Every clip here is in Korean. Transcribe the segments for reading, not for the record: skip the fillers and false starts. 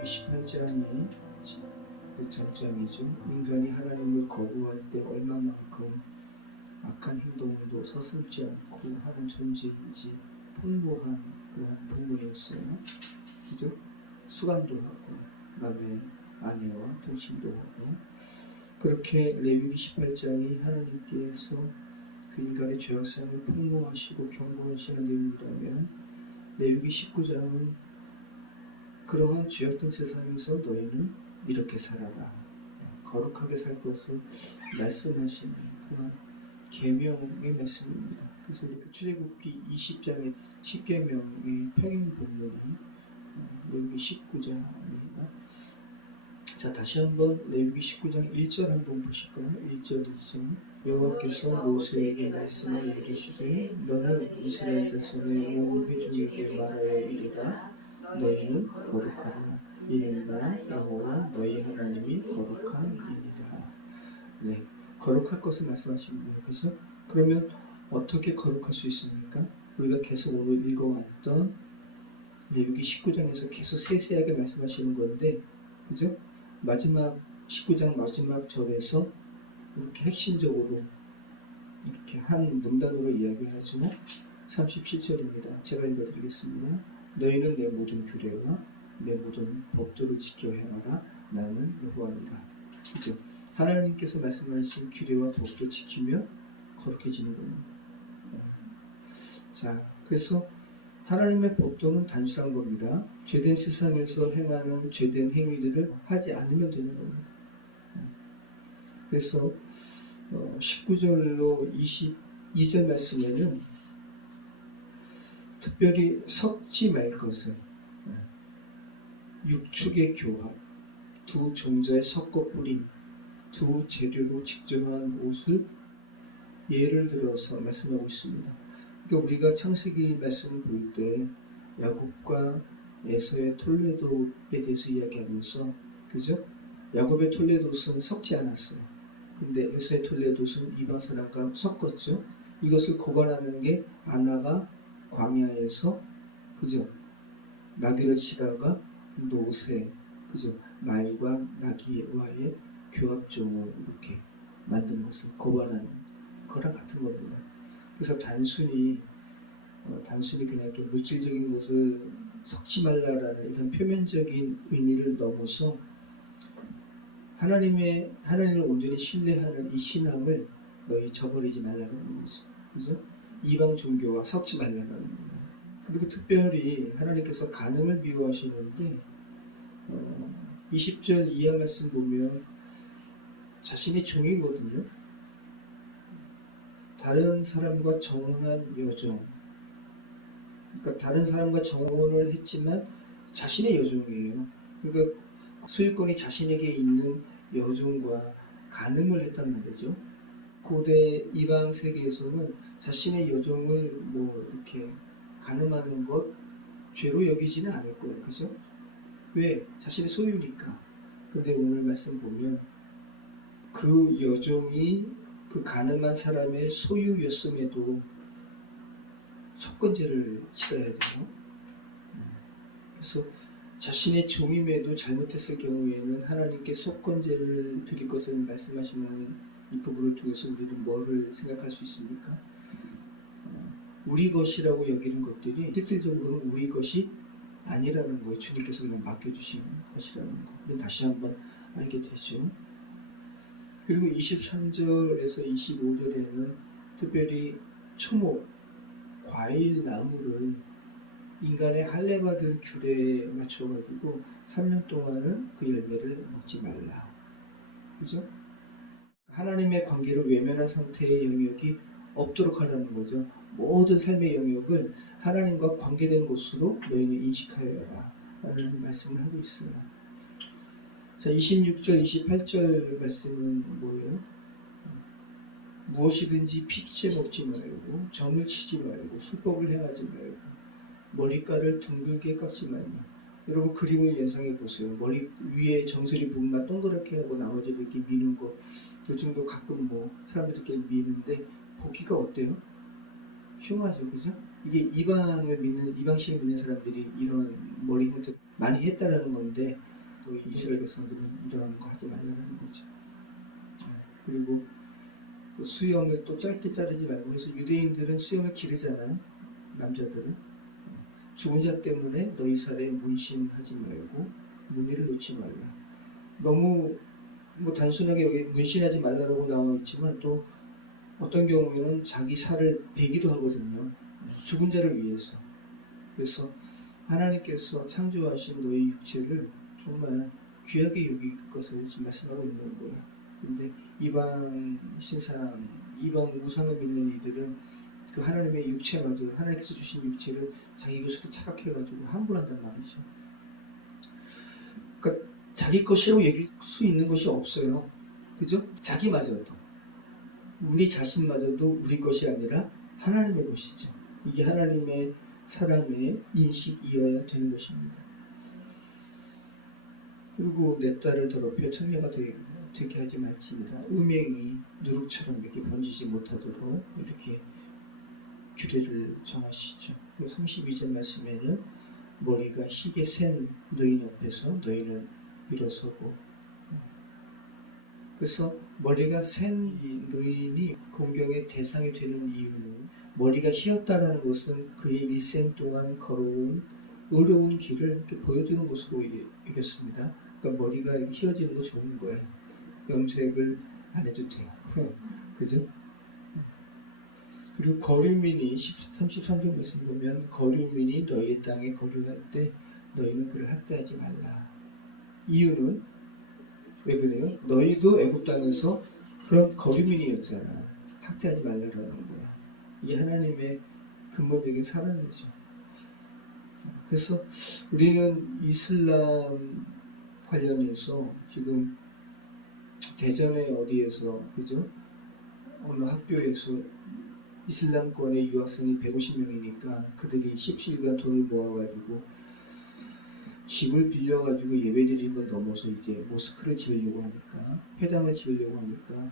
레위기 18장이 그 전장이죠. 인간이 하나님을 거부할 때 얼마만큼 악한 행동도 서슴지 않고 하는 존재이지 폭로한 그런 부분이었어요. 그죠? 수간도 하고 남의 아내와 동침도 하고 그렇게 레위기 18장이 하나님께서 그 인간의 죄악성을 폭로하시고 경고하시는 내용이라면 레위기 19장은 그러한 죄악된 세상에서 너희는 이렇게 살아라, 거룩하게 살 것을 말씀하시는 그런 계명의 말씀입니다. 그래서 우리 그 출애굽기 20장의 10계명의 평행 본문이 레위기 19장입니다. 자, 다시 한번 레위기 19장 1절 한번 보실까요? 1절 2절 여호와께서 모세에게 말씀하여 이르시되 너는 이스라엘 자손의 온 회중에게 말하여 이르라 너희는 거룩하라 이는 나 여호와 너희 하나님이 거룩함이니라. 네, 거룩할 것을 말씀하시는 거예요. 그죠? 그러면 어떻게 거룩할 수 있습니까? 우리가 계속 오늘 읽어왔던 레위기 19장에서 계속 세세하게 말씀하시는 건데, 그죠? 마지막 19장 마지막 절에서 이렇게 핵심적으로 이렇게 한 문단으로 이야기하죠. 37절입니다. 제가 읽어드리겠습니다. 너희는 내 모든 규례와 내 모든 법도를 지켜 행하라. 나는 여호와니라. 그죠? 하나님께서 말씀하신 규례와 법도 지키면 거룩해지는 겁니다. 자, 그래서 하나님의 법도는 단순한 겁니다. 죄된 세상에서 행하는 죄된 행위들을 하지 않으면 되는 겁니다. 그래서 19절로 22절 말씀에는 특별히 섞지 말 것을, 육축의 교합, 두 종자의 섞어 뿌림, 두 재료로 직정한 옷을 예를 들어서 말씀하고 있습니다. 그러니까 우리가 창세기 말씀을 볼 때 야곱과 에서의 톨레도에 대해서 이야기하면서, 그죠? 야곱의 톨레도는 섞지 않았어요. 근데 에서의 톨레도는 이방 사람과 섞었죠. 이것을 고발하는 게 아나가 광야에서, 그죠? 나귀를 치다가 노새, 그죠? 말과 나귀와의 교합종을 이렇게 만든 것을 고발하는 거랑 같은 겁니다. 그래서 단순히 그냥 이렇게 물질적인 것을 섞지 말라라는 이런 표면적인 의미를 넘어서 하나님을 온전히 신뢰하는 이 신앙을 너희 저버리지 말라는 거죠. 그죠? 이방 종교와 섞지 말라는 거예요. 그리고 특별히 하나님께서 간음을 미워하시는데 20절 이하 말씀 보면 자신이 종이거든요. 다른 사람과 정혼한 여종, 그러니까 다른 사람과 정혼을 했지만 자신의 여종이에요. 그러니까 소유권이 자신에게 있는 여종과 간음을 했단 말이죠. 고대 이방 세계에서는 자신의 여종을 뭐 이렇게 간음하는 것 죄로 여기지는 않을 거예요. 그죠? 왜? 자신의 소유니까. 근데 오늘 말씀 보면 그 여종이 그 간음한 사람의 소유였음에도 속건죄를 치러야 돼요. 그래서 자신의 종임에도 잘못했을 경우에는 하나님께 속건죄를 드릴 것을 말씀하시는 이 부분을 통해서 우리는 뭐를 생각할 수 있습니까? 우리 것이라고 여기는 것들이 실질적으로는 우리 것이 아니라는 거예요. 주님께서 그냥 맡겨주신 것이라는 거. 다시 한번 알게 되죠. 그리고 23절에서 25절에는 특별히 초목, 과일 나무를 인간의 할례받은 규례에 맞춰가지고 3년 동안은 그 열매를 먹지 말라. 그죠? 하나님의 관계를 외면한 상태의 영역이 없도록 하라는 거죠. 모든 삶의 영역을 하나님과 관계된 곳으로 너희는 인식하여라 라는 말씀을 하고 있어요. 자, 26절, 28절 말씀은 뭐예요? 무엇이든지 피째 먹지 말고 점을 치지 말고 술법을 행하지 말고 머리카락을 둥글게 깎지 말며. 여러분 그림을 연상해 보세요. 머리 위에 정수리 부분만 동그랗게 하고 나머지를 이렇게 미는 거, 요즘도 가끔 뭐 사람들이 이렇게 미는데 보기가 어때요? 흉하죠, 그죠? 이게 이방신을 믿는 사람들이 이런 머리 형태 많이 했다라는 건데, 또 이스라엘 백성들은 이러한 거 하지 말라는 거죠. 그리고 또 수염을 또 짧게 자르지 말고, 그래서 유대인들은 수염을 기르잖아요, 남자들은. 죽은 자 때문에 너희 살에 문신하지 말고 무늬를 놓지 말라. 너무 뭐 단순하게 여기 문신하지 말라고 나와 있지만 또 어떤 경우에는 자기 살을 베기도 하거든요. 죽은 자를 위해서. 그래서 하나님께서 창조하신 너희 육체를 정말 귀하게 여길 것을 지금 말씀하고 있는 거예요. 근데 이방 신상, 이방 우상을 믿는 이들은 그 하나님의 육체마저, 하나님께서 주신 육체를 자기 것으로 착각해가지고 함부한단 말이죠. 그러니까 자기 것이라고 얘기할 수 있는 것이 없어요. 그죠? 자기마저도, 우리 자신마저도 우리 것이 아니라 하나님의 것이죠. 이게 하나님의 사람의 인식이어야 되는 것입니다. 그리고 내 딸을 더럽혀 청녀가 되게 하지 말지니라. 음행이 누룩처럼 이렇게 번지지 못하도록 이렇게 규례를 정하시죠. 그리고 32절 말씀에는 머리가 희게 센 노인 앞에서 너희는 일어서고, 그래서 머리가 센 노인이 공경의 대상이 되는 이유는 머리가 휘었다라는 것은 그의 일생 동안 걸어온 의로운 길을 이렇게 보여주는 것으로 여겼습니다. 그러니까 머리가 휘어지는 거 좋은 거예요. 염색을 안 해도 돼요. 그죠? 그리고 거류민이 33절 말씀 보면 거류민이 너희의 땅에 거류할 때 너희는 그를 학대하지 말라. 이유는 왜 그래요? 너희도 애굽 땅에서 그런 거류민이었잖아. 학대하지 말라라는 거야. 이게 하나님의 근본적인 사랑이죠. 그래서 우리는 이슬람 관련해서 지금 대전에 어디에서, 그죠? 어느 학교에서 이슬람권의 유학생이 150명이니까 그들이 십시일반 돈을 모아가지고 집을 빌려가지고 예배드리는 걸 넘어서 이제 모스크를 지으려고 하니까, 회당을 지으려고 하니까,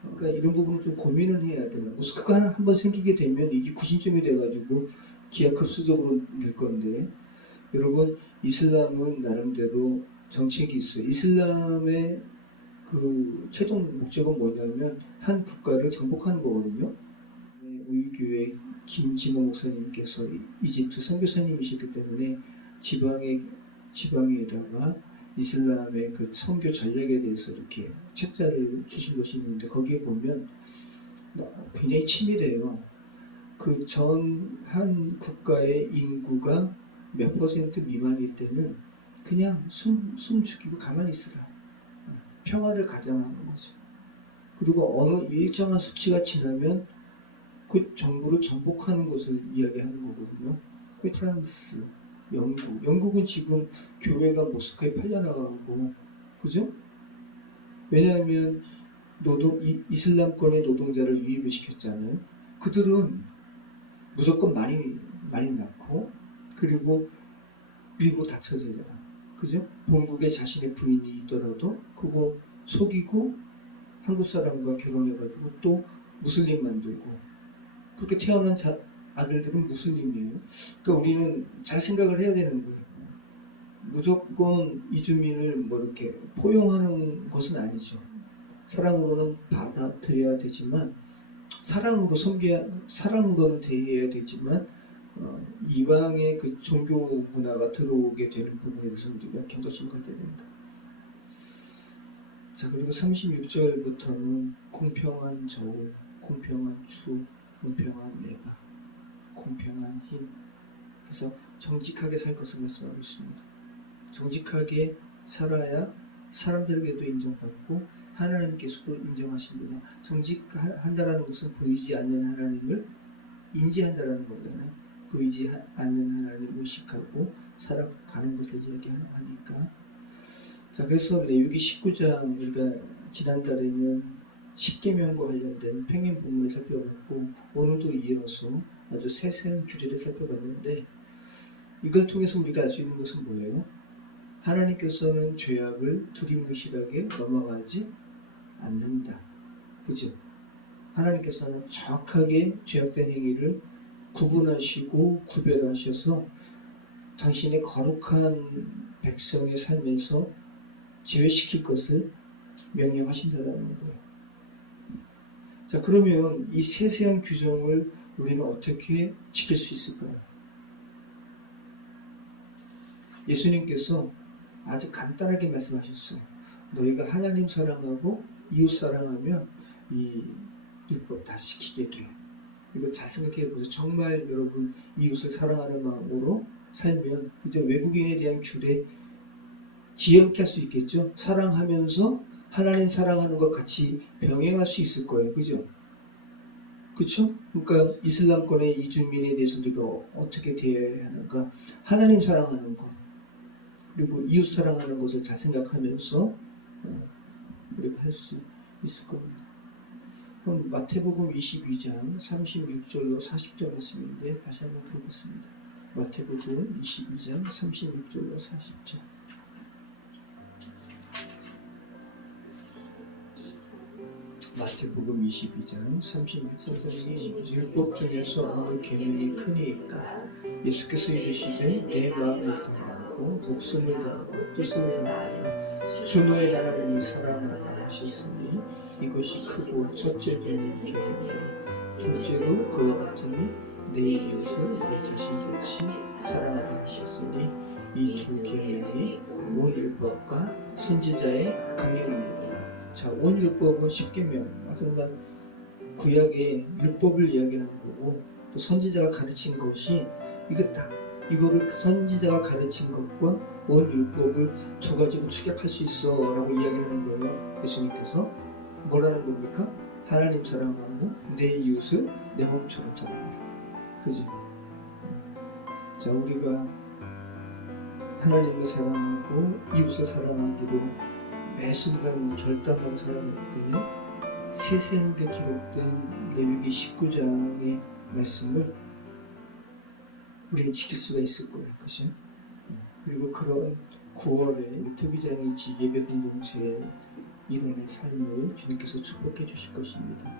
그러니까 이런 부분은 좀 고민을 해야 되는. 모스크가 한번 생기게 되면 이게 구심점이 돼가지고 기하급수적으로 늘 건데, 여러분 이슬람은 나름대로 정책이 있어요. 이슬람의 그 최종 목적은 뭐냐면 한 국가를 정복하는 거거든요. 우리 교회 김진호 목사님께서 이집트 선교사님이시기 때문에 지방에다가 이슬람의 그 선교 전략에 대해서 이렇게 책자를 주신 것이 있는데, 거기에 보면 굉장히 치밀해요. 그 전 한 국가의 인구가 몇 퍼센트 미만일 때는 그냥 숨 죽이고 가만히 있으라. 평화를 가장하는 거죠. 그리고 어느 일정한 수치가 지나면 그 정부를 정복하는 것을 이야기하는 거거든요. 그 프랑스, 영국은 지금 교회가 모스크에 팔려나가고, 그죠? 왜냐하면 이슬람권의 노동자를 유입을 시켰잖아요. 그들은 무조건 많이 낳고, 그리고 일부 다처제잖아. 그죠? 본국에 자신의 부인이 있더라도 그거 속이고 한국 사람과 결혼해가지고 또 무슬림 만들고, 그렇게 태어난 아들들은 무슬림이에요. 그러니까 우리는 잘 생각을 해야 되는 거예요. 무조건 이주민을 뭐 이렇게 포용하는 것은 아니죠. 사랑으로는 받아들여야 되지만, 사랑으로는 대해야 되지만, 이방의 그 종교 문화가 들어오게 되는 부분에 대해서 우리가 경각심을 가져야 된다. 자, 그리고 36절부터는 공평한 저울, 공평한 추, 공평한 예바, 공평한 힘. 그래서 정직하게 살 것을 말씀하고 있습니다. 정직하게 살아야 사람들에게도 인정받고 하나님께서도 인정하십니다. 정직한다라는 것은 보이지 않는 하나님을 인지한다라는 거잖아요. 보이지 않는 하나님을 의식하고 살아가는 것을 이야기하니까. 자, 그래서 레위기 19장, 우리가 지난달에는 십계명과 관련된 평행 본문을 살펴봤고, 오늘도 이어서 아주 세세한 규례를 살펴봤는데, 이걸 통해서 우리가 알 수 있는 것은 뭐예요? 하나님께서는 죄악을 두리뭉실하게 넘어가지 않는다. 그죠? 하나님께서는 정확하게 죄악된 행위를 구분하시고 구별하셔서 당신의 거룩한 백성의 삶에서 제외시킬 것을 명령하신다는 거예요. 자, 그러면 이 세세한 규정을 우리는 어떻게 지킬 수 있을까요? 예수님께서 아주 간단하게 말씀하셨어요. 너희가 하나님 사랑하고 이웃 사랑하면 이 율법 다 지키게 돼. 이거 잘 생각해 보세요. 정말 여러분 이웃을 사랑하는 마음으로 살면 그저 외국인에 대한 규례 지혜롭게 할 수 있겠죠. 사랑하면서 하나님 사랑하는 것 같이 병행할 수 있을 거예요. 그죠? 그쵸? 그러니까 이슬람권의 이주민에 대해서 우리가 어떻게 대해야 하는가? 하나님 사랑하는 것 그리고 이웃 사랑하는 것을 잘 생각하면서 우리가 할 수 있을 겁니다. 그럼 마태복음 22장 36절로 40절 말씀인데 다시 한번 보겠습니다. 마태복음 22장 36절로 40절. 마태복음 22장 36절에 율법 중에서 어느 계명이 크니 있다. 예수께서 이르시되 내 마음을 다하고 목숨을 다하고 뜻을 다하여 주 너의 하나님을 사랑하라 하셨으니 이것이 크고 첫째 되는 계명이요 둘째도 그와 같으니 내 이웃을 내 자신같이 사랑하라 하셨으니 이 두 계명이 온 율법과 선지자의 강령입니다. 자, 온 율법은 10계명, 그러니까 구약의 율법을 이야기하는 거고 또 선지자가 가르친 것이 이거를 선지자가 가르친 것과 온 율법을 두 가지로 축약할 수 있어 라고 이야기하는 거예요. 예수님께서 뭐라는 겁니까? 하나님 사랑하고 내 이웃을 내 몸처럼 사랑하라. 그죠? 자, 우리가 하나님을 사랑하고 이웃을 사랑하기로 매 순간 결단하고 살아갈 때 세세하게 기록된 레위기 19장의 말씀을 우리는 지킬 수가 있을 거예요. 그죠? 그리고 그런 9월에 토기장이지 예배 공동체의 일원의 삶을 주님께서 축복해 주실 것입니다.